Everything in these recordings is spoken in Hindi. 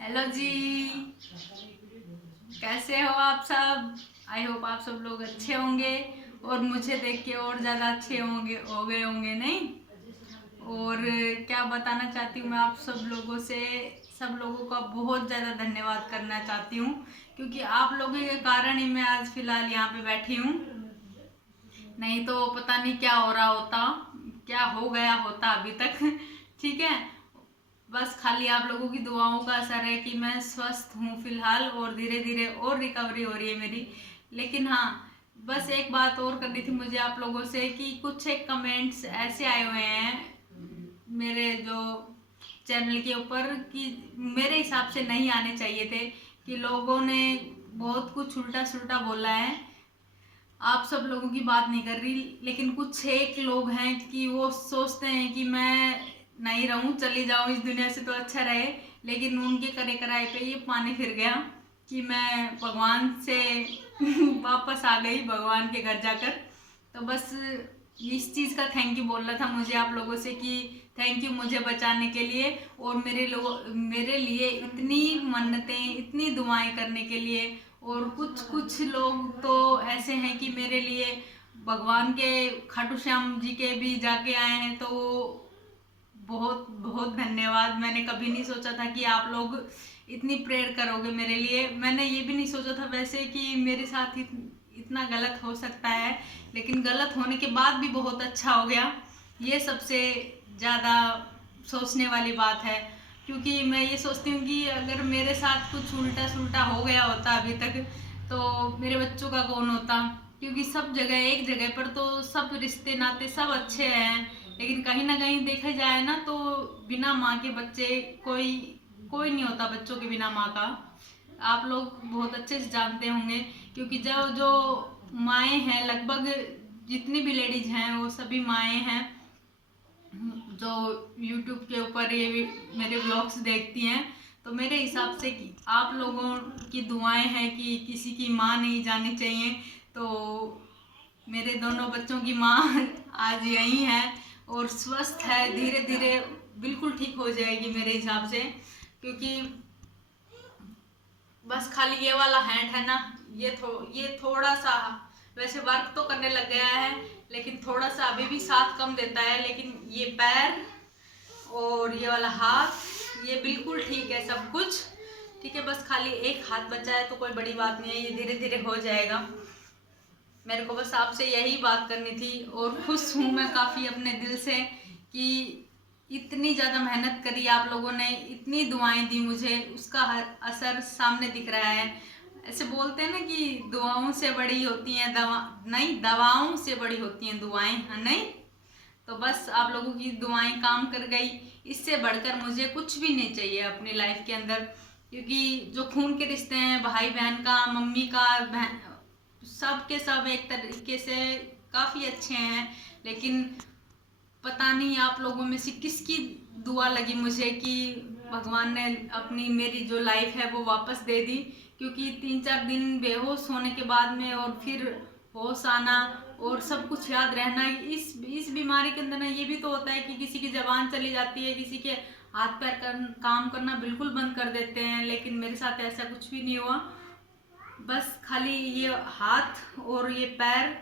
हेलो जी। कैसे हो आप सब? आई होप आप सब लोग अच्छे होंगे और मुझे देख के और ज़्यादा अच्छे हो गए होंगे नहीं। और क्या बताना चाहती हूँ मैं आप सब लोगों से, सब लोगों का बहुत ज़्यादा धन्यवाद करना चाहती हूँ, क्योंकि आप लोगों के कारण ही मैं आज फिलहाल यहाँ पे बैठी हूँ। नहीं तो पता नहीं क्या हो रहा होता, क्या हो गया होता अभी तक। ठीक है, बस खाली आप लोगों की दुआओं का असर है कि मैं स्वस्थ हूँ फिलहाल, और धीरे धीरे और रिकवरी हो रही है मेरी। लेकिन हाँ, बस एक बात और करनी थी मुझे आप लोगों से कि कुछ एक कमेंट्स ऐसे आए हुए हैं मेरे जो चैनल के ऊपर कि मेरे हिसाब से नहीं आने चाहिए थे, कि लोगों ने बहुत कुछ उल्टा सुल्टा बोला है। आप सब लोगों की बात नहीं कर रही, लेकिन कुछ एक लोग हैं कि वो सोचते हैं कि मैं नहीं रहूं, चली जाऊं इस दुनिया से तो अच्छा रहे। लेकिन उनके करे कराए पे ये पानी फिर गया कि मैं भगवान से वापस आ गई, भगवान के घर जाकर। तो बस इस चीज़ का थैंक यू बोलना था मुझे आप लोगों से कि थैंक यू मुझे बचाने के लिए, और मेरे लिए इतनी मन्नतें, इतनी दुआएं करने के लिए। और कुछ कुछ लोग तो ऐसे हैं कि मेरे लिए भगवान के, खाटू श्याम जी के भी जाके आए हैं, तो बहुत बहुत धन्यवाद। मैंने कभी नहीं सोचा था कि आप लोग इतनी प्रेयर करोगे मेरे लिए। मैंने ये भी नहीं सोचा था वैसे कि मेरे साथ इतना गलत हो सकता है, लेकिन गलत होने के बाद भी बहुत अच्छा हो गया। ये सबसे ज़्यादा सोचने वाली बात है, क्योंकि मैं ये सोचती हूँ कि अगर मेरे साथ कुछ उल्टा सुल्टा हो गया होता अभी तक, तो मेरे बच्चों का कौन होता। क्योंकि सब जगह, एक जगह पर तो सब रिश्ते नाते सब अच्छे हैं, लेकिन कहीं ना कहीं देखा जाए ना तो बिना माँ के बच्चे कोई कोई नहीं होता, बच्चों के बिना माँ का। आप लोग बहुत अच्छे से जानते होंगे, क्योंकि जो जो माएँ हैं, लगभग जितनी भी लेडीज हैं वो सभी माएँ हैं जो यूट्यूब के ऊपर ये मेरे व्लॉग्स देखती हैं। तो मेरे हिसाब से कि आप लोगों की दुआएं हैं कि किसी की माँ नहीं जानी चाहिए। तो मेरे दोनों बच्चों की माँ आज यही है और स्वस्थ है, धीरे धीरे बिल्कुल ठीक हो जाएगी मेरे हिसाब से। क्योंकि बस खाली ये वाला हैंड है ना, ये थोड़ा सा वैसे वर्क तो करने लग गया है, लेकिन थोड़ा सा अभी भी साथ कम देता है। लेकिन ये पैर और ये वाला हाथ ये बिल्कुल ठीक है, सब कुछ ठीक है। बस खाली एक हाथ बचा है, तो कोई बड़ी बात नहीं है, ये धीरे धीरे हो जाएगा। मेरे को बस आपसे यही बात करनी थी, और खुश हूँ मैं काफ़ी अपने दिल से कि इतनी ज़्यादा मेहनत करी आप लोगों ने, इतनी दुआएं दी मुझे, उसका हर असर सामने दिख रहा है। ऐसे बोलते हैं ना कि दुआओं से बड़ी होती हैं दवा, नहीं, दवाओं से बड़ी होती हैं दुआएं, हाँ नहीं। तो बस आप लोगों की दुआएं काम कर गई, इससे बढ़कर मुझे कुछ भी नहीं चाहिए अपनी लाइफ के अंदर। क्योंकि जो खून के रिश्ते हैं, भाई बहन का, मम्मी का, बहन, सब के सब एक तरीके से काफ़ी अच्छे हैं। लेकिन पता नहीं आप लोगों में से किसकी दुआ लगी मुझे कि भगवान ने अपनी मेरी जो लाइफ है वो वापस दे दी। क्योंकि 3-4 दिन बेहोश होने के बाद में और फिर होश आना और सब कुछ याद रहना, इस बीमारी के अंदर ना ये भी तो होता है कि किसी की जबान चली जाती है, किसी के हाथ पैर काम करना बिल्कुल बंद कर देते हैं। लेकिन मेरे साथ ऐसा कुछ भी नहीं हुआ, बस खाली ये हाथ और ये पैर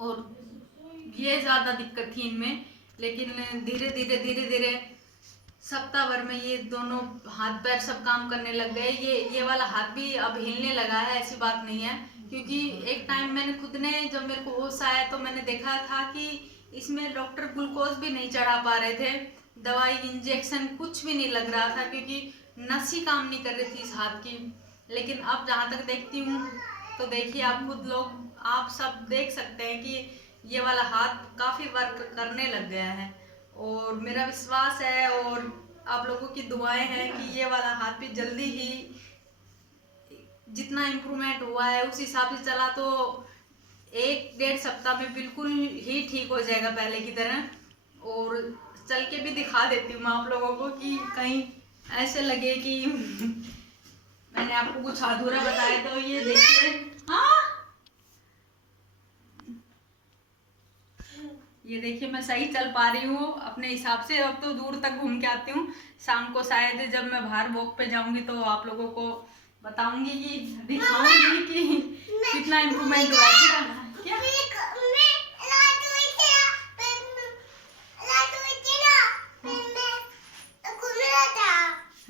और ये ज़्यादा दिक्कत थी इनमें। लेकिन धीरे धीरे सप्ताह भर में ये दोनों हाथ पैर सब काम करने लग गए। ये वाला हाथ भी अब हिलने लगा है, ऐसी बात नहीं है। क्योंकि एक टाइम मैंने खुद ने, जब मेरे को होश आया तो मैंने देखा था कि इसमें डॉक्टर ग्लूकोज भी नहीं चढ़ा पा रहे थे, दवाई इंजेक्शन कुछ भी नहीं लग रहा था, क्योंकि नस ही काम नहीं कर रही थी इस हाथ की। लेकिन अब जहाँ तक देखती हूँ तो देखिए आप खुद लोग, आप सब देख सकते हैं कि ये वाला हाथ काफ़ी वर्क करने लग गया है। और मेरा विश्वास है और आप लोगों की दुआएं हैं कि ये वाला हाथ भी जल्दी ही, जितना इम्प्रूवमेंट हुआ है उस हिसाब से चला तो 1-1.5 सप्ताह में बिल्कुल ही ठीक हो जाएगा पहले की तरह। और चल के भी दिखा देती हूँ मैं आप लोगों को कि कहीं ऐसे लगे कि मैंने आपको कुछ अधूरा बताया। तो ये देखिए, हाँ ये देखिए मैं सही चल पा रही हूँ अपने हिसाब से। अब तो दूर तक घूम के आती हूँ। शाम को शायद जब मैं बाहर वॉक पे जाऊंगी तो आप लोगों को बताऊंगी कि दिखाऊंगी कि कितना इम्प्रूवमेंट हुआ है। क्या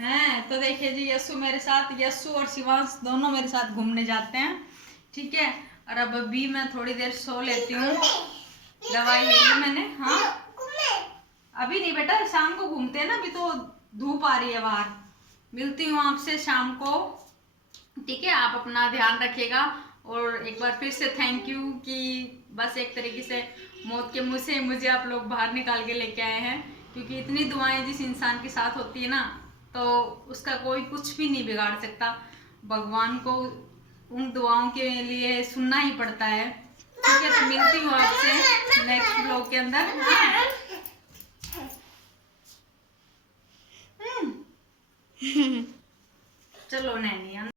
हैं? तो देखिए जी, यस्सु मेरे साथ, यस्सु और शिवांश दोनों मेरे साथ घूमने जाते हैं, ठीक है। और अब अभी मैं थोड़ी देर सो लेती हूँ। दवाई ले ली मैंने। हाँ अभी नहीं बेटा, शाम को घूमते हैं ना, अभी तो धूप आ रही है बाहर। मिलती हूँ आपसे शाम को, ठीक है। आप अपना ध्यान रखिएगा। और एक बार फिर से थैंक यू कि बस एक तरीके से मौत के मुंह से मुझे आप लोग बाहर निकाल के लेके आए हैं। क्योंकि इतनी दुआएं जिस इंसान के साथ होती है ना, तो उसका कोई कुछ भी नहीं बिगाड़ सकता। भगवान को उन दुआओं के लिए सुनना ही पड़ता है, ठीक है। तो मिलती हूँ आपसे नेक्स्ट ब्लॉग के अंदर। चलो नैनी।